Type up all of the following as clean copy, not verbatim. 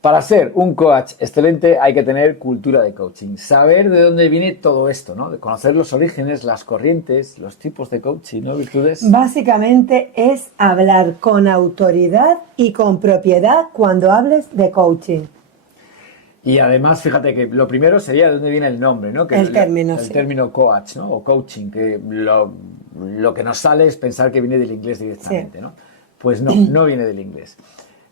Para ser un coach excelente hay que tener cultura de coaching, saber de dónde viene todo esto, ¿no? De conocer los orígenes, las corrientes, los tipos de coaching, ¿no? Virtudes. Básicamente es hablar con autoridad y con propiedad cuando hables de coaching. Y además, fíjate que lo primero sería de dónde viene el nombre, ¿no? Que El término, el sí. término coach, ¿no? O coaching, que lo que nos sale es pensar que viene del inglés directamente, Sí. ¿no? Pues no, no viene del inglés.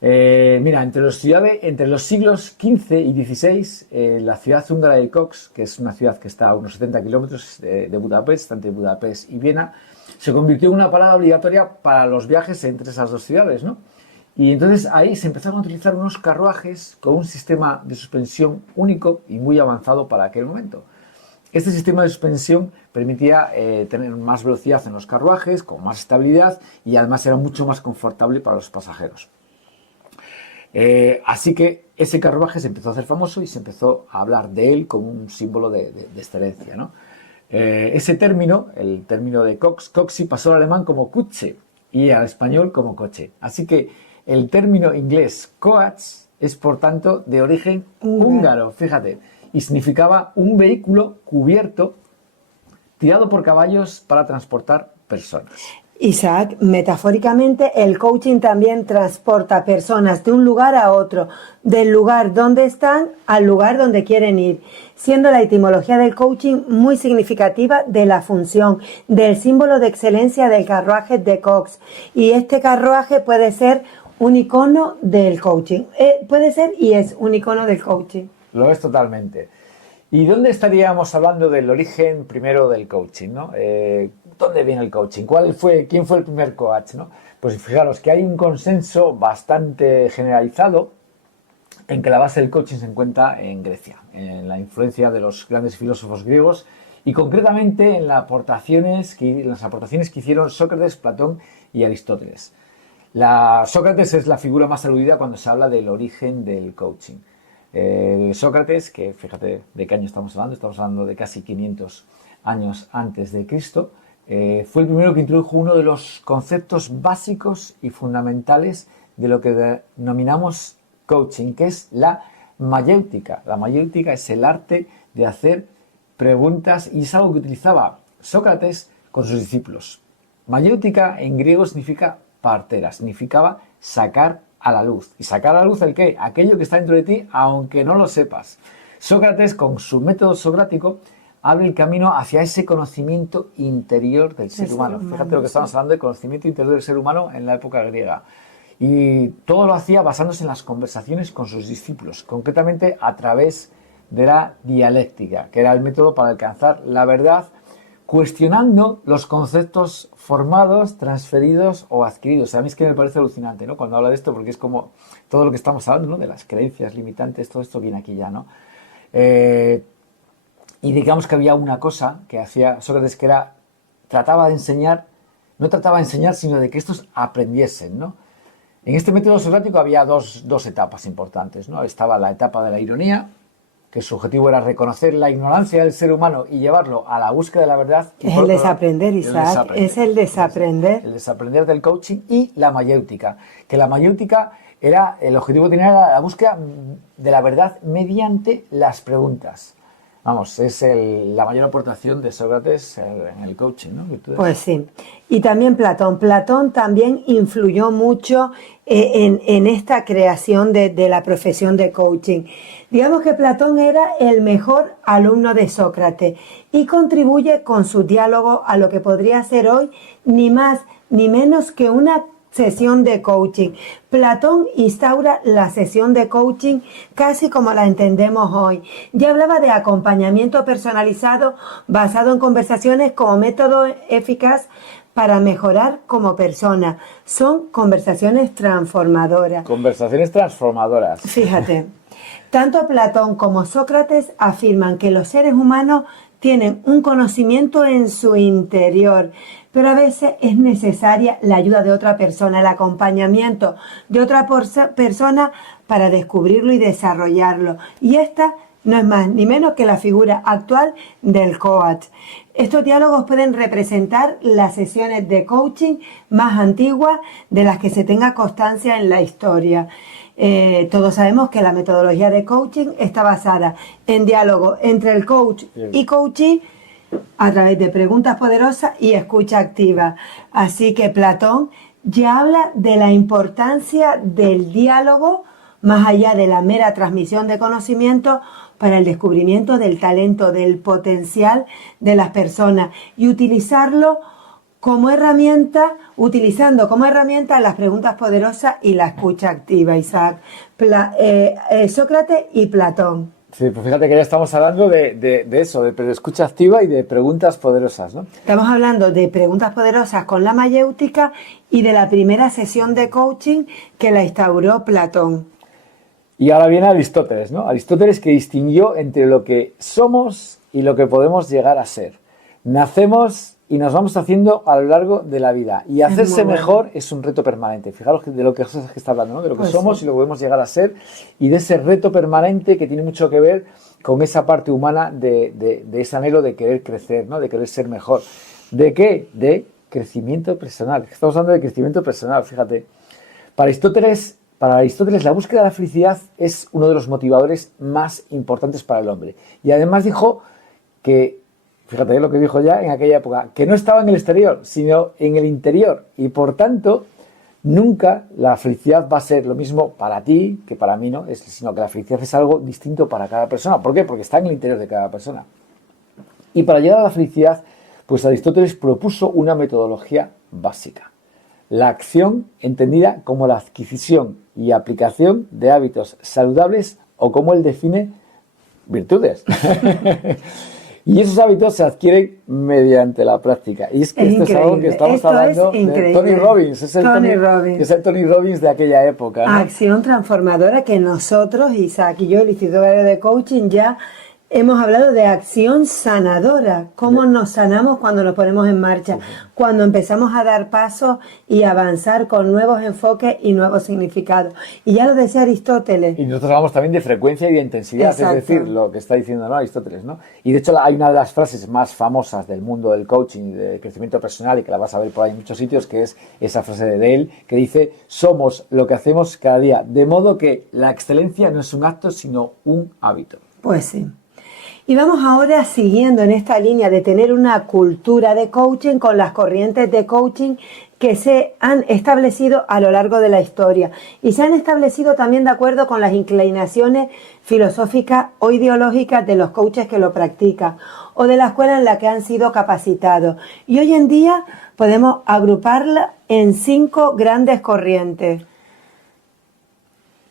Mira, entre los siglos XV y XVI, la ciudad húngara de Kocs, que es una ciudad que está a unos 70 kilómetros de Budapest, entre Budapest y Viena, se convirtió en una parada obligatoria para los viajes entre esas dos ciudades, ¿no? Y entonces ahí se empezaron a utilizar unos carruajes con un sistema de suspensión único y muy avanzado para aquel momento. Este sistema de suspensión permitía tener más velocidad en los carruajes, con más estabilidad y además era mucho más confortable para los pasajeros. Así que ese carruaje se empezó a hacer famoso y se empezó a hablar de él como un símbolo de excelencia, ¿no? Ese término, el término de Coxy, pasó al alemán como Kutsche y al español como coche. Así que el término inglés coach es, por tanto, de origen húngaro, fíjate, y significaba un vehículo cubierto tirado por caballos para transportar personas. Isaac, metafóricamente, el coaching también transporta personas de un lugar a otro, del lugar donde están al lugar donde quieren ir, siendo la etimología del coaching muy significativa de la función, del símbolo de excelencia del carruaje de Cox. Y este carruaje puede ser un icono del coaching. Puede ser y es un icono del coaching. Lo es totalmente. ¿Y dónde estaríamos hablando del origen primero del coaching, ¿no? ¿Dónde viene el coaching? ¿Quién fue el primer coach, ¿no? Pues fijaros que hay un consenso bastante generalizado en que la base del coaching se encuentra en Grecia, en la influencia de los grandes filósofos griegos y concretamente en las aportaciones que hicieron Sócrates, Platón y Aristóteles. Sócrates es la figura más aludida cuando se habla del origen del coaching. Sócrates, que fíjate de qué año estamos hablando de casi 500 años antes de Cristo, fue el primero que introdujo uno de los conceptos básicos y fundamentales de lo que denominamos coaching, que es la mayéutica. La mayéutica es el arte de hacer preguntas y es algo que utilizaba Sócrates con sus discípulos. Mayéutica en griego significa partera, significaba sacar a la luz. ¿Y sacar a la luz el qué? Aquello que está dentro de ti, aunque no lo sepas. Sócrates, con su método socrático, abre el camino hacia ese conocimiento interior del ser humano. Fíjate lo que estamos hablando de conocimiento interior del ser humano en la época griega. Y todo lo hacía basándose en las conversaciones con sus discípulos, concretamente a través de la dialéctica, que era el método para alcanzar la verdad, cuestionando los conceptos formados, transferidos o adquiridos. A mí es que me parece alucinante, ¿no? Cuando habla de esto, porque es como todo lo que estamos hablando, ¿no? De las creencias limitantes, todo esto viene aquí ya, ¿no? Y digamos que había una cosa que hacía Sócrates que era, no trataba de enseñar, sino de que estos aprendiesen, ¿no? En este método socrático había dos etapas importantes, ¿no? Estaba la etapa de la ironía, que su objetivo era reconocer la ignorancia del ser humano y llevarlo a la búsqueda de la verdad. Es el desaprender, Isaac, es el desaprender. El desaprender del coaching y la mayéutica, que la mayéutica era, el objetivo tenía la búsqueda de la verdad mediante las preguntas. Vamos, es la mayor aportación de Sócrates en el coaching, ¿no? Pues sí. Y también Platón. Platón también influyó mucho en esta creación de la profesión de coaching. Digamos que Platón era el mejor alumno de Sócrates y contribuye con su diálogo a lo que podría ser hoy ni más ni menos que una sesión de coaching. Platón instaura la sesión de coaching casi como la entendemos hoy. Ya hablaba de acompañamiento personalizado basado en conversaciones como método eficaz para mejorar como persona. Son conversaciones transformadoras. Conversaciones transformadoras. Fíjate, tanto Platón como Sócrates afirman que los seres humanos tienen un conocimiento en su interior, pero a veces es necesaria la ayuda de otra persona, el acompañamiento de otra persona para descubrirlo y desarrollarlo. Y esta no es más ni menos que la figura actual del coach. Estos diálogos pueden representar las sesiones de coaching más antiguas de las que se tenga constancia en la historia. Todos sabemos que la metodología de coaching está basada en diálogo entre el coach y coachee a través de preguntas poderosas y escucha activa. Así que Platón ya habla de la importancia del diálogo más allá de la mera transmisión de conocimiento para el descubrimiento del talento, del potencial de las personas y utilizarlo como herramienta, utilizando como herramienta las preguntas poderosas y la escucha activa, Isaac. Sócrates y Platón. Sí, pues fíjate que ya estamos hablando de eso, de escucha activa y de preguntas poderosas, ¿no? Estamos hablando de preguntas poderosas con la mayéutica y de la primera sesión de coaching que la instauró Platón. Y ahora viene Aristóteles, ¿no? Aristóteles, que distinguió entre lo que somos y lo que podemos llegar a ser. Nacemos y nos vamos haciendo a lo largo de la vida. Y hacerse mejor es un reto permanente. Fijaros de lo que está hablando, ¿no? De lo que somos y lo que podemos llegar a ser, y de ese reto permanente que tiene mucho que ver con esa parte humana de ese anhelo de querer crecer, ¿no? De querer ser mejor. ¿De qué? De crecimiento personal. Estamos hablando de crecimiento personal, fíjate. Para Aristóteles, la búsqueda de la felicidad es uno de los motivadores más importantes para el hombre. Y además dijo que, fíjate lo que dijo ya en aquella época, que no estaba en el exterior, sino en el interior. Y por tanto, nunca la felicidad va a ser lo mismo para ti que para mí, ¿no? Sino que la felicidad es algo distinto para cada persona. ¿Por qué? Porque está en el interior de cada persona. Y para llegar a la felicidad, pues Aristóteles propuso una metodología básica. La acción entendida como la adquisición y aplicación de hábitos saludables, o como él define, virtudes. Y esos hábitos se adquieren mediante la práctica. Y es que esto es algo que estamos hablando de Tony Robbins. Es el Tony Robbins de aquella época, ¿no? Acción transformadora que nosotros, Isaac y yo, el Instituto de Coaching, ya hemos hablado de acción sanadora. Cómo nos sanamos cuando nos ponemos en marcha, cuando empezamos a dar pasos y avanzar con nuevos enfoques y nuevos significados. Y ya lo decía Aristóteles. Y nosotros hablamos también de frecuencia y de intensidad. Exacto. Es decir, lo que está diciendo, ¿no?, Aristóteles, ¿no? Y de hecho hay una de las frases más famosas del mundo del coaching y del crecimiento personal, y que la vas a ver por ahí en muchos sitios, que es esa frase de él, que dice: somos lo que hacemos cada día, de modo que la excelencia no es un acto, sino un hábito. Pues sí. Y vamos ahora siguiendo en esta línea de tener una cultura de coaching con las corrientes de coaching que se han establecido a lo largo de la historia. Y se han establecido también de acuerdo con las inclinaciones filosóficas o ideológicas de los coaches que lo practican o de la escuela en la que han sido capacitados. Y hoy en día podemos agruparla en 5 grandes corrientes.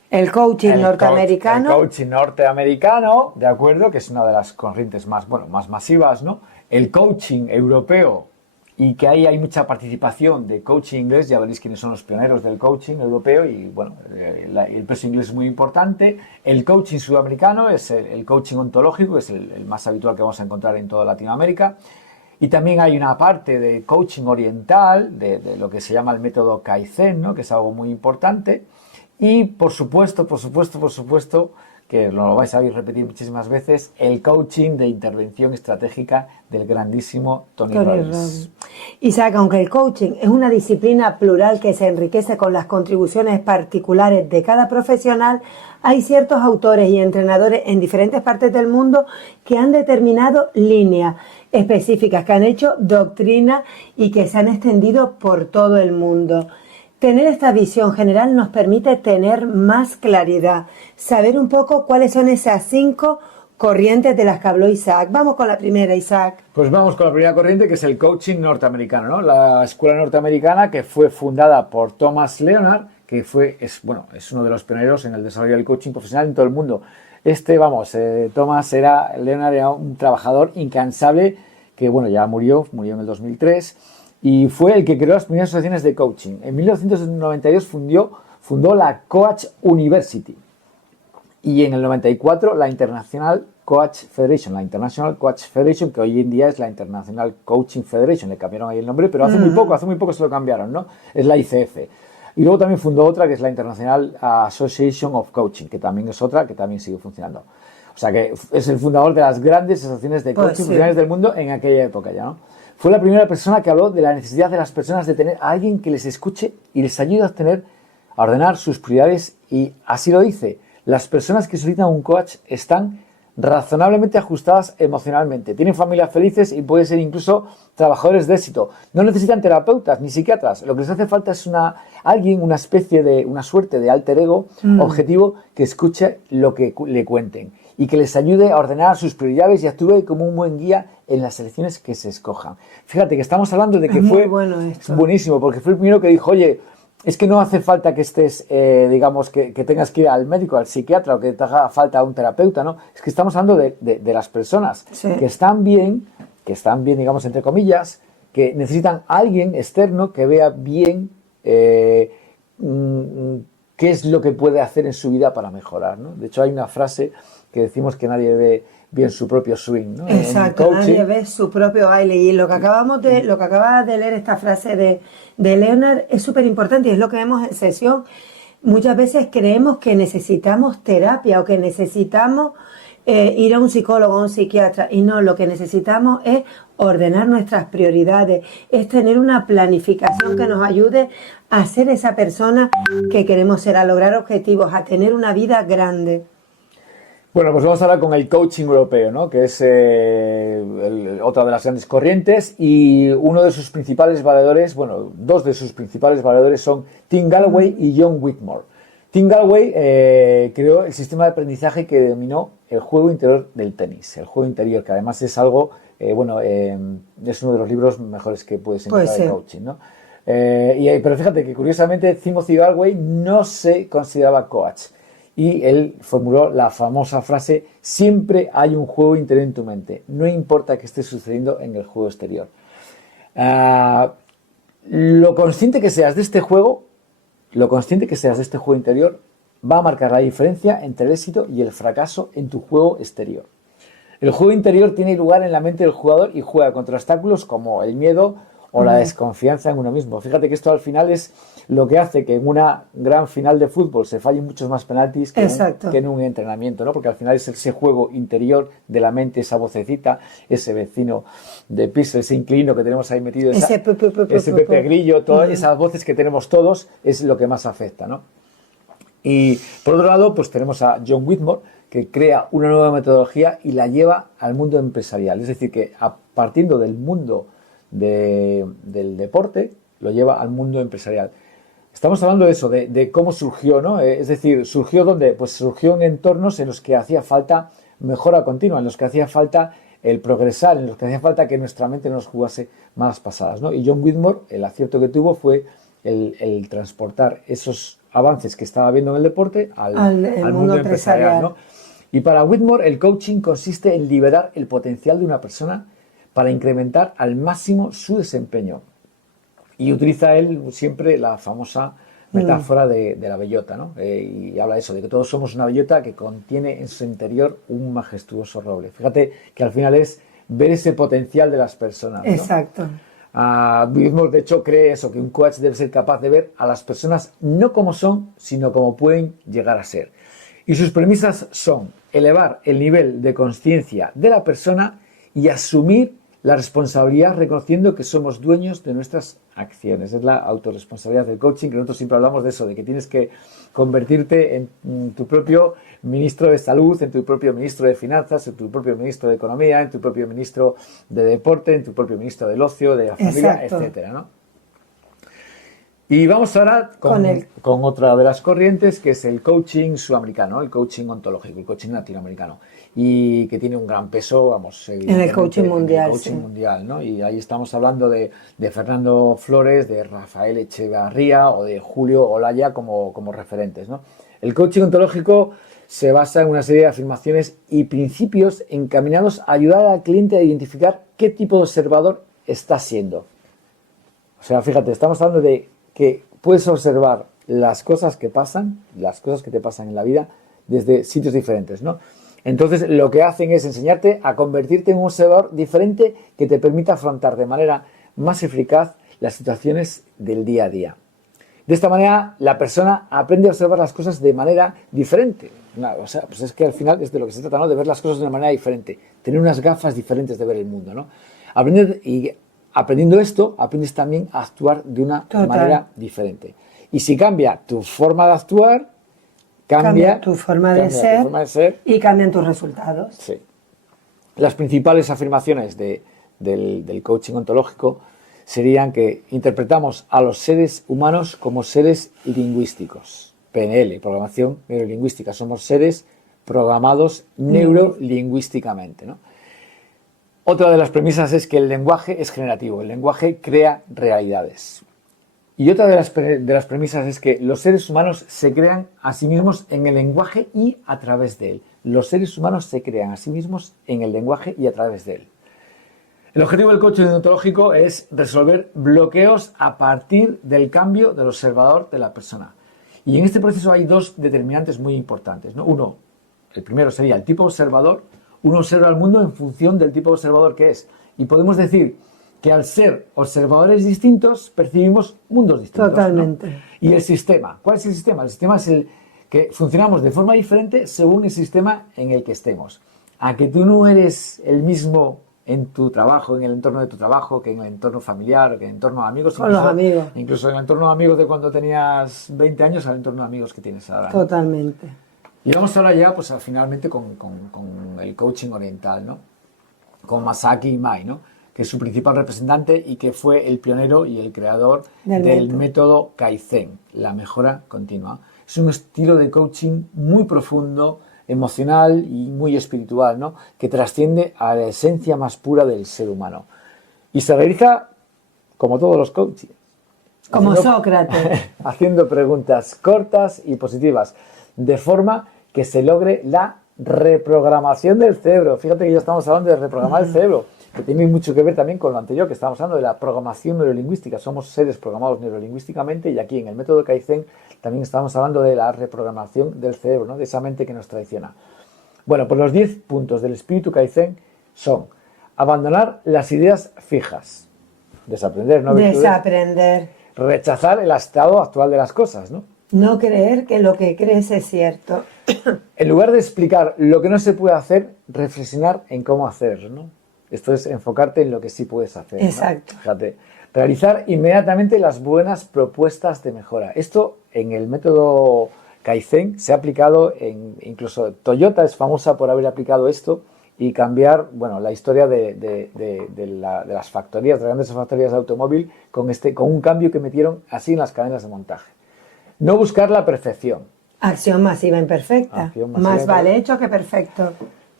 El coaching norteamericano. El coaching norteamericano, de acuerdo, que es una de las corrientes más masivas, ¿no? El coaching europeo, y que ahí hay mucha participación de coaching inglés. Ya veréis quiénes son los pioneros del coaching europeo, y bueno, el peso inglés es muy importante. El coaching sudamericano es el coaching ontológico, que es el más habitual que vamos a encontrar en toda Latinoamérica. Y también hay una parte de coaching oriental, de lo que se llama el método Kaizen, ¿no?, que es algo muy importante. Y por supuesto, que lo vais a oír repetir muchísimas veces, el coaching de intervención estratégica del grandísimo Tony Robbins. Isaac, aunque el coaching es una disciplina plural que se enriquece con las contribuciones particulares de cada profesional, hay ciertos autores y entrenadores en diferentes partes del mundo que han determinado líneas específicas, que han hecho doctrina y que se han extendido por todo el mundo. Tener esta visión general nos permite tener más claridad, saber un poco cuáles son esas 5 corrientes de las que habló Isaac. Vamos con la primera, Isaac. Pues vamos con la primera corriente, que es el coaching norteamericano, ¿no? La escuela norteamericana, que fue fundada por Thomas Leonard, que es uno de los pioneros en el desarrollo del coaching profesional en todo el mundo. Thomas Leonard era un trabajador incansable que, ya murió en el 2003. Y fue el que creó las primeras asociaciones de coaching. En 1992 fundó la Coach University. Y en el 94 la International Coach Federation, que hoy en día es la International Coaching Federation. Le cambiaron ahí el nombre, pero hace muy poco se lo cambiaron, ¿no? Es la ICF. Y luego también fundó otra, que es la International Association of Coaching, que también es otra, que también sigue funcionando. O sea que es el fundador de las grandes asociaciones de coaching profesionales del mundo en aquella época ya, ¿no? Fue la primera persona que habló de la necesidad de las personas de tener a alguien que les escuche y les ayude a obtener a ordenar sus prioridades y así lo dice. Las personas que solicitan un coach están razonablemente ajustadas emocionalmente, tienen familias felices y pueden ser incluso trabajadores de éxito. No necesitan terapeutas ni psiquiatras. Lo que les hace falta es alguien, una especie de, una suerte de alter ego objetivo que escuche lo que le cuenten y que les ayude a ordenar sus prioridades y actúe como un buen guía en las elecciones que se escojan. Fíjate que estamos hablando de que fue buenísimo, porque fue el primero que dijo, oye, es que no hace falta que estés, digamos, que tengas que ir al médico, al psiquiatra o que te haga falta un terapeuta, ¿no? Es que estamos hablando de las personas que están bien, digamos, entre comillas, que necesitan a alguien externo que vea bien qué es lo que puede hacer en su vida para mejorar, ¿no? De hecho, hay una frase que decimos que nadie ve bien su propio swing, ¿no? Exacto, nadie ve su propio baile. Y lo que acabas de leer, esta frase de Leonard, es súper importante y es lo que vemos en sesión. Muchas veces creemos que necesitamos terapia o que necesitamos ir a un psicólogo o a un psiquiatra, y no, lo que necesitamos es ordenar nuestras prioridades, es tener una planificación que nos ayude a ser esa persona que queremos ser, a lograr objetivos, a tener una vida grande. Bueno, pues vamos a hablar con el coaching europeo, ¿no? Que es otra de las grandes corrientes, y uno de sus principales valedores, bueno, dos de sus principales valedores son Tim Galloway y John Whitmore. Tim Galloway creó el sistema de aprendizaje que denominó el juego interior del tenis, el juego interior, que además es algo, es uno de los libros mejores que puedes encontrar de coaching, ¿no? Pero fíjate que curiosamente Timothy Galloway no se consideraba coach. Y él formuló la famosa frase: siempre hay un juego interior en tu mente, no importa qué esté sucediendo en el juego exterior. Lo consciente que seas de este juego interior va a marcar la diferencia entre el éxito y el fracaso en tu juego exterior. El juego interior tiene lugar en la mente del jugador y juega contra obstáculos como el miedo o la desconfianza en uno mismo. Fíjate que esto al final es lo que hace que en una gran final de fútbol se fallen muchos más penaltis que en un entrenamiento, ¿no? Porque al final es ese juego interior de la mente, esa vocecita, ese vecino de piso, ese inquilino que tenemos ahí metido, ese Pepe Grillo, todas esas voces que tenemos todos, es lo que más afecta, ¿no? Y por otro lado, pues tenemos a John Whitmore, que crea una nueva metodología y la lleva al mundo empresarial. Es decir, que partiendo del mundo del deporte, lo lleva al mundo empresarial. Estamos hablando de eso, de cómo surgió, ¿no? Es decir, ¿surgió dónde? Pues surgió en entornos en los que hacía falta mejora continua, en los que hacía falta el progresar, en los que hacía falta que nuestra mente nos jugase malas pasadas, ¿no? Y John Whitmore, el acierto que tuvo fue el transportar esos avances que estaba viendo en el deporte al mundo empresarial, ¿no? Y para Whitmore, el coaching consiste en liberar el potencial de una persona para incrementar al máximo su desempeño. Y utiliza él siempre la famosa metáfora de la bellota, ¿no? Y habla de eso, de que todos somos una bellota que contiene en su interior un majestuoso roble. Fíjate que al final es ver ese potencial de las personas, ¿no? Exacto. Whitmore, de hecho, cree eso, que un coach debe ser capaz de ver a las personas no como son, sino como pueden llegar a ser. Y sus premisas son elevar el nivel de conciencia de la persona y asumir la responsabilidad reconociendo que somos dueños de nuestras acciones. Es la autorresponsabilidad del coaching, que nosotros siempre hablamos de eso, de que tienes que convertirte en tu propio ministro de salud, en tu propio ministro de finanzas, en tu propio ministro de economía, en tu propio ministro de deporte, en tu propio ministro del ocio, de la familia, etcétera, ¿no? Y vamos ahora con otra de las corrientes, que es el coaching sudamericano, el coaching ontológico, el coaching latinoamericano, y que tiene un gran peso, vamos, en el coaching mundial. En el coaching mundial, ¿no? Y ahí estamos hablando de Fernando Flores, de Rafael Echevarría o de Julio Olaya como referentes, ¿no? El coaching ontológico se basa en una serie de afirmaciones y principios encaminados a ayudar al cliente a identificar qué tipo de observador está siendo. O sea, fíjate, estamos hablando de que puedes observar las cosas que pasan, las cosas que te pasan en la vida, desde sitios diferentes, ¿no? Entonces, lo que hacen es enseñarte a convertirte en un observador diferente que te permita afrontar de manera más eficaz las situaciones del día a día. De esta manera, la persona aprende a observar las cosas de manera diferente. O sea, pues es que al final es de lo que se trata, ¿no? De ver las cosas de una manera diferente, tener unas gafas diferentes de ver el mundo, ¿no? Aprendiendo esto, aprendes también a actuar de una manera diferente. Y si cambia tu forma de actuar, cambia tu forma de ser y cambian tus resultados. Sí. Las principales afirmaciones del coaching ontológico serían que interpretamos a los seres humanos como seres lingüísticos. PNL, programación neurolingüística. Somos seres programados neurolingüísticamente, ¿no? Otra de las premisas es que el lenguaje es generativo. El lenguaje crea realidades. Y otra de las premisas es que los seres humanos se crean a sí mismos en el lenguaje y a través de él. Los seres humanos se crean a sí mismos en el lenguaje y a través de él. El objetivo del coaching ontológico es resolver bloqueos a partir del cambio del observador de la persona. Y en este proceso hay dos determinantes muy importantes, ¿no? Uno, el primero sería el tipo observador. Uno observa el mundo en función del tipo observador que es. Y podemos decir que al ser observadores distintos, percibimos mundos distintos. Totalmente. ¿No? Y el sistema. ¿Cuál es el sistema? El sistema es el que funcionamos de forma diferente según el sistema en el que estemos. A que tú no eres el mismo en tu trabajo, en el entorno de tu trabajo, que en el entorno familiar, o que en el entorno de amigos. Con los amigos. Incluso en el entorno de amigos de cuando tenías 20 años al entorno de amigos que tienes ahora. Totalmente. Y vamos ahora ya, pues finalmente con el coaching oriental, ¿no? Con Masaki Imai, ¿no? Que es su principal representante y que fue el pionero y el creador del método Kaizen, la mejora continua. Es un estilo de coaching muy profundo, emocional y muy espiritual, ¿no? Que trasciende a la esencia más pura del ser humano. Y se realiza como todos los coaches. Como Sócrates. Haciendo preguntas cortas y positivas, de forma que se logre la reprogramación del cerebro. Fíjate que ya estamos hablando de reprogramar el cerebro, que tiene mucho que ver también con lo anterior, que estábamos hablando de la programación neurolingüística. Somos seres programados neurolingüísticamente y aquí en el método Kaizen también estamos hablando de la reprogramación del cerebro, ¿no? De esa mente que nos traiciona. Bueno, pues los 10 puntos del espíritu Kaizen son: abandonar las ideas fijas, desaprender, ¿no? Desaprender. Rechazar el estado actual de las cosas, ¿no? No creer que lo que crees es cierto. En lugar de explicar lo que no se puede hacer, reflexionar en cómo hacerlo, ¿no? Esto es enfocarte en lo que sí puedes hacer, ¿no? Exacto. Fíjate, realizar inmediatamente las buenas propuestas de mejora. Esto en el método Kaizen se ha aplicado incluso Toyota es famosa por haber aplicado esto y cambiar, bueno, la historia de las factorías, de las grandes factorías de automóvil con un cambio que metieron así en las cadenas de montaje. No buscar la perfección. Acción masiva imperfecta. Más vale hecho que perfecto.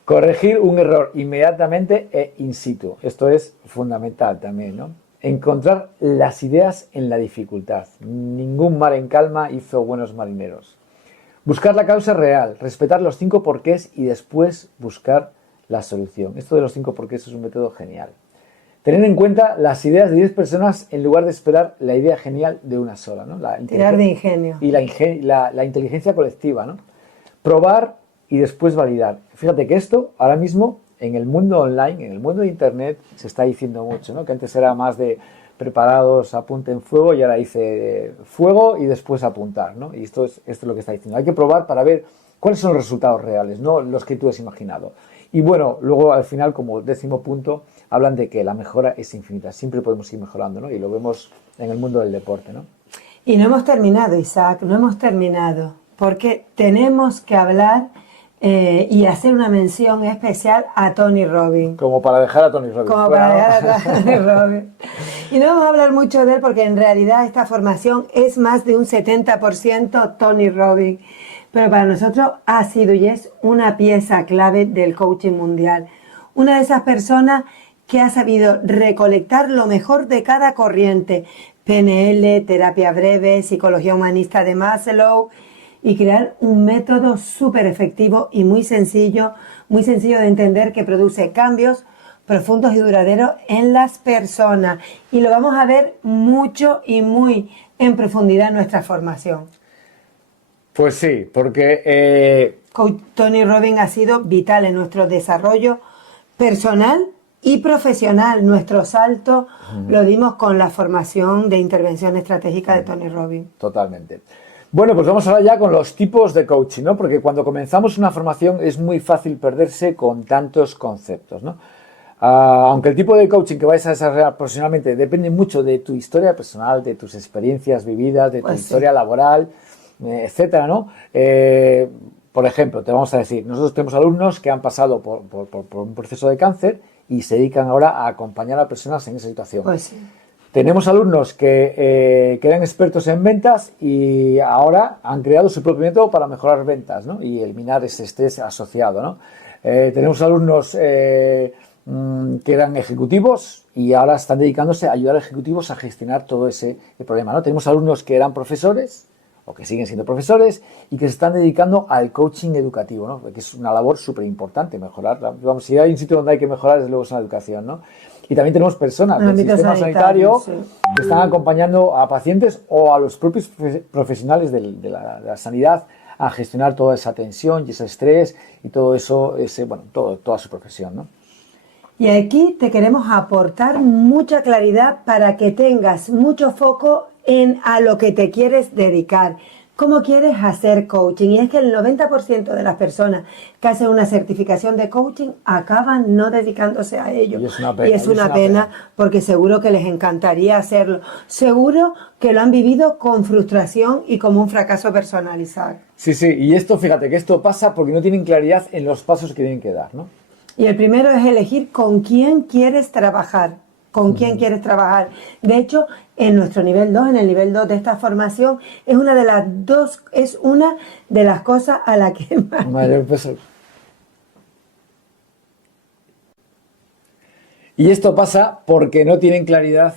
Corregir un error inmediatamente e in situ. Esto es fundamental también, ¿no? Encontrar las ideas en la dificultad. Ningún mar en calma hizo buenos marineros. Buscar la causa real. Respetar los 5 porqués y después buscar la solución. Esto de los 5 porqués es un método genial. Tener en cuenta las ideas de 10 personas en lugar de esperar la idea genial de una sola, ¿no? Tirar de ingenio. Y la inteligencia colectiva, ¿no? Probar y después validar. Fíjate que esto ahora mismo en el mundo online, en el mundo de internet, se está diciendo mucho, ¿no? Que antes era más de preparados, apunten fuego, y ahora dice fuego y después apuntar, ¿no? Y esto es lo que está diciendo. Hay que probar para ver cuáles son los resultados reales, no los que tú has imaginado. Y bueno, luego al final, como 10º punto, hablan de que la mejora es infinita. Siempre podemos ir mejorando, ¿no? Y lo vemos en el mundo del deporte, ¿no? Y no hemos terminado, Isaac, no hemos terminado. Porque tenemos que hablar y hacer una mención especial a Tony Robbins. Como para dejar a Tony Robbins. Como para dejar a Tony Robbins. Y no vamos a hablar mucho de él porque en realidad esta formación es más de un 70% Tony Robbins. Pero para nosotros ha sido y es una pieza clave del coaching mundial. Una de esas personas que ha sabido recolectar lo mejor de cada corriente. PNL, terapia breve, psicología humanista de Maslow, y crear un método súper efectivo y muy sencillo de entender, que produce cambios profundos y duraderos en las personas. Y lo vamos a ver mucho y muy en profundidad en nuestra formación. Pues sí, porque Coach Tony Robbins ha sido vital en nuestro desarrollo personal y profesional. Nuestro salto lo dimos con la formación de intervención estratégica de Tony Robbins. Totalmente. Bueno, pues vamos ahora ya con los tipos de coaching, ¿no? Porque cuando comenzamos una formación es muy fácil perderse con tantos conceptos, ¿no? Aunque el tipo de coaching que vayas a desarrollar profesionalmente depende mucho de tu historia personal, de tus experiencias vividas, de tu historia laboral, etcétera, ¿no? Por ejemplo, te vamos a decir, nosotros tenemos alumnos que han pasado por un proceso de cáncer y se dedican ahora a acompañar a personas en esa situación. Pues sí. Tenemos alumnos que eran expertos en ventas y ahora han creado su propio método para mejorar ventas, ¿no? Y eliminar ese estrés asociado, ¿no? Tenemos alumnos que eran ejecutivos y ahora están dedicándose a ayudar a ejecutivos a gestionar todo ese problema, ¿no? Tenemos alumnos que eran profesores o que siguen siendo profesores y que se están dedicando al coaching educativo, ¿no? Que es una labor súper importante, mejorar. Vamos, si hay un sitio donde hay que mejorar, desde luego es en la educación, ¿no? Y también tenemos personas del sistema sanitario que están acompañando a pacientes o a los propios profesionales de la sanidad a gestionar toda esa tensión y ese estrés y todo eso, toda su profesión, ¿no? Y aquí te queremos aportar mucha claridad para que tengas mucho foco a lo que te quieres dedicar. ¿Cómo quieres hacer coaching? Y es que el 90% de las personas que hacen una certificación de coaching acaban no dedicándose a ello. Y es una pena. Y es una pena porque seguro que les encantaría hacerlo. Seguro que lo han vivido con frustración y como un fracaso personalizado. Sí, y esto, fíjate que esto pasa porque no tienen claridad en los pasos que tienen que dar, ¿no? Y el primero es elegir con quién quieres trabajar. ¿Con quién quieres trabajar? De hecho, en nuestro nivel 2, en el nivel 2 de esta formación, es una de las cosas a la que más... Mayor peso. Y esto pasa porque no tienen claridad.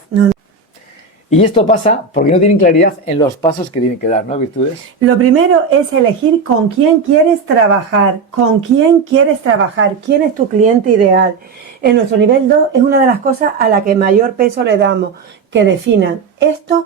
Y esto pasa porque no tienen claridad en los pasos que tienen que dar, ¿no, Virtudes? Lo primero es elegir con quién quieres trabajar, quién es tu cliente ideal. En nuestro nivel 2 es una de las cosas a la que mayor peso le damos, que definan esto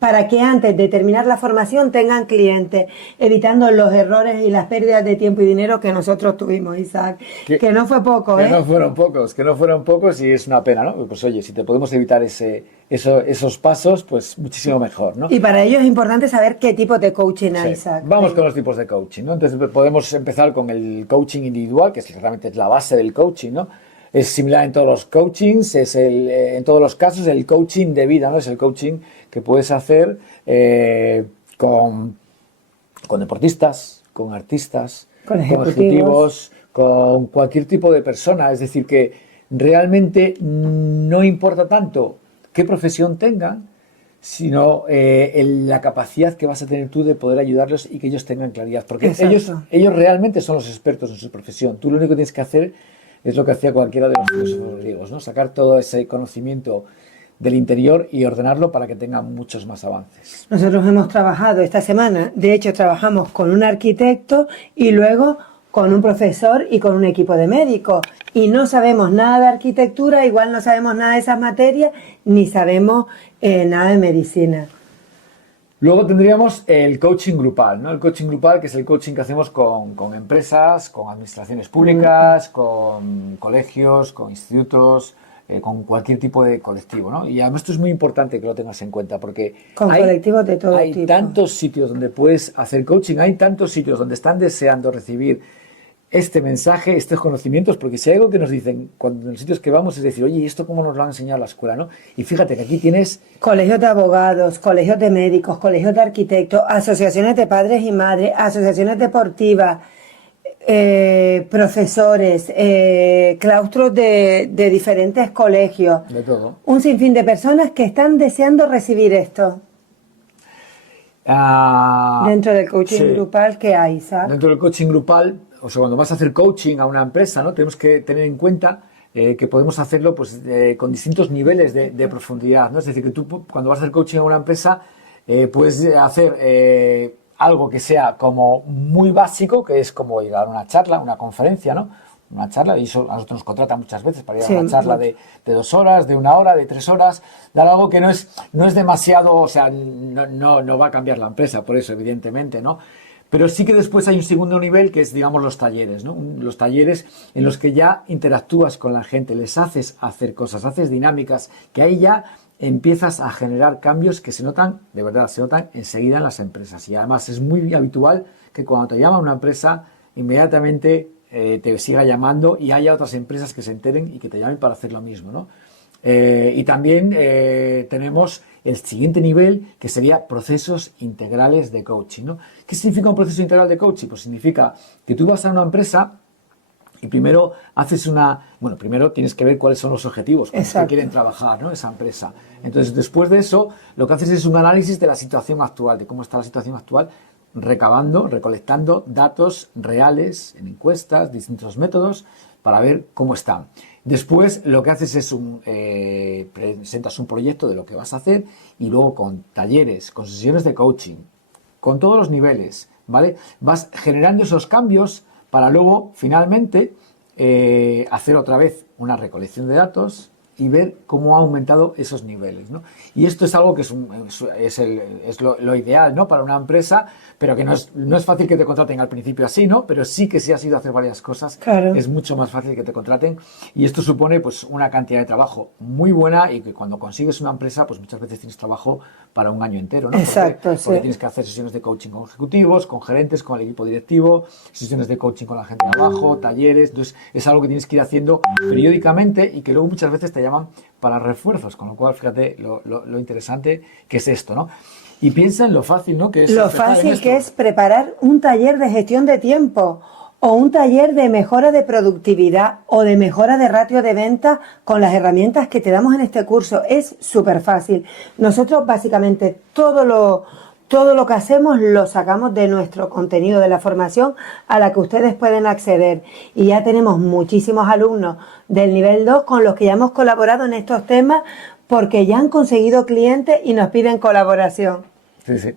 para que antes de terminar la formación tengan clientes, evitando los errores y las pérdidas de tiempo y dinero que nosotros tuvimos, Isaac. Que no fue poco, que no fueron pocos y es una pena, ¿no? Pues oye, si te podemos evitar esos pasos, pues muchísimo mejor, ¿no? Y para ello es importante saber qué tipo de coaching hay, Isaac. Vamos con los tipos de coaching, ¿no? Entonces podemos empezar con el coaching individual, que realmente es la base del coaching, ¿no? Es similar en todos los coachings, en todos los casos el coaching de vida, ¿no? Es el coaching que puedes hacer con deportistas, con artistas, con ejecutivos, con cualquier tipo de persona. Es decir, que realmente no importa tanto qué profesión tengan, sino la capacidad que vas a tener tú de poder ayudarlos y que ellos tengan claridad. Porque ellos realmente son los expertos en su profesión. Tú lo único que tienes que hacer es lo que hacía cualquiera de los filósofos griegos, ¿no? Sacar todo ese conocimiento del interior y ordenarlo para que tenga muchos más avances. Nosotros hemos trabajado esta semana, de hecho trabajamos con un arquitecto y luego con un profesor y con un equipo de médicos. Y no sabemos nada de arquitectura, igual no sabemos nada de esas materias, ni sabemos nada de medicina. Luego tendríamos el coaching grupal, ¿no? El coaching grupal, que es el coaching que hacemos con empresas, con administraciones públicas, con colegios, con institutos, con cualquier tipo de colectivo, ¿no? Y además esto es muy importante que lo tengas en cuenta porque colectivos de todo tipo. Hay tantos sitios donde puedes hacer coaching, hay tantos sitios donde están deseando recibir este mensaje, estos conocimientos, porque si hay algo que nos dicen cuando en los sitios que vamos es decir, oye, ¿y esto cómo nos lo han enseñado la escuela, no? Y fíjate que aquí tienes... Colegios de abogados, colegios de médicos, colegios de arquitectos, asociaciones de padres y madres, asociaciones deportivas, profesores, claustros de diferentes colegios. De todo. Un sinfín de personas que están deseando recibir esto. Dentro del coaching grupal, ¿qué hay, Isaac? Dentro del coaching grupal, o sea, cuando vas a hacer coaching a una empresa, ¿no? Tenemos que tener en cuenta que podemos hacerlo pues, con distintos niveles de profundidad, ¿no? Es decir, que tú cuando vas a hacer coaching a una empresa puedes hacer algo que sea como muy básico, que es como ir a una charla, una conferencia, ¿no? Una charla, y eso a nosotros nos contratan muchas veces para ir a una charla de 2 horas, de 1 hora, de 3 horas, dar algo que no es demasiado, o sea, no va a cambiar la empresa, por eso, evidentemente, ¿no? Pero sí que después hay un segundo nivel que es, digamos, los talleres, ¿no? Los talleres en los que ya interactúas con la gente, les haces hacer cosas, haces dinámicas, que ahí ya empiezas a generar cambios que se notan, de verdad, se notan enseguida en las empresas. Y además es muy habitual que cuando te llama una empresa, inmediatamente te siga llamando y haya otras empresas que se enteren y que te llamen para hacer lo mismo, ¿no? Y también tenemos el siguiente nivel, que sería procesos integrales de coaching, ¿no? ¿Qué significa un proceso integral de coaching? Pues significa que tú vas a una empresa y primero primero tienes que ver cuáles son los objetivos con los que quieren trabajar, ¿no? Esa empresa. Entonces, después de eso, lo que haces es un análisis de la situación actual, de cómo está la situación actual, recolectando datos reales en encuestas, distintos métodos, para ver cómo están. Después, lo que haces es presentas un proyecto de lo que vas a hacer y luego con talleres, con sesiones de coaching, con todos los niveles, ¿vale? Vas generando esos cambios para luego, finalmente, hacer otra vez una recolección de datos y ver cómo ha aumentado esos niveles, ¿no? Y esto es algo que es lo ideal, ¿no? Para una empresa, pero que no es fácil que te contraten al principio así, ¿no? Pero sí que si has ido a hacer varias cosas, claro, es mucho más fácil que te contraten, y esto supone pues una cantidad de trabajo muy buena, y que cuando consigues una empresa, pues muchas veces tienes trabajo para un año entero, ¿no? Exacto, porque tienes que hacer sesiones de coaching con ejecutivos, con gerentes, con el equipo directivo, sesiones de coaching con la gente de abajo, talleres. Entonces es algo que tienes que ir haciendo periódicamente y que luego muchas veces te llaman para refuerzos, con lo cual fíjate lo interesante que es esto, ¿no? Y piensa en lo fácil, ¿no? Que es lo fácil que es preparar un taller de gestión de tiempo o un taller de mejora de productividad o de mejora de ratio de venta con las herramientas que te damos en este curso. Es súper fácil. Nosotros básicamente todo lo que hacemos lo sacamos de nuestro contenido, de la formación a la que ustedes pueden acceder. Y ya tenemos muchísimos alumnos del nivel 2 con los que ya hemos colaborado en estos temas porque ya han conseguido clientes y nos piden colaboración. Sí, sí.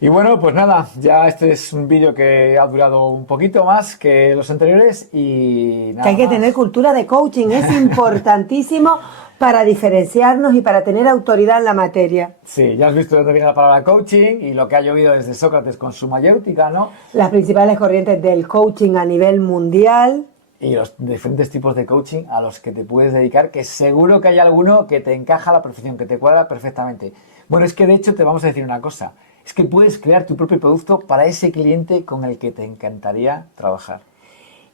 Y bueno, pues nada, ya este es un vídeo que ha durado un poquito más que los anteriores y nada. Que hay que tener cultura de coaching, es importantísimo para diferenciarnos y para tener autoridad en la materia. Sí, ya has visto dónde viene la palabra coaching y lo que ha llovido desde Sócrates con su mayéutica, ¿no? Las principales corrientes del coaching a nivel mundial. Y los diferentes tipos de coaching a los que te puedes dedicar, que seguro que hay alguno que te encaja a la perfección, que te cuadra perfectamente. Bueno, es que de hecho te vamos a decir una cosa. Es que puedes crear tu propio producto para ese cliente con el que te encantaría trabajar.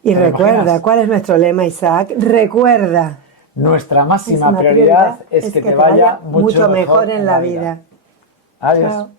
Y recuerda, ¿cuál es nuestro lema, Isaac? Recuerda. Nuestra máxima prioridad es que te vaya mucho mejor en la vida. Adiós. Chao.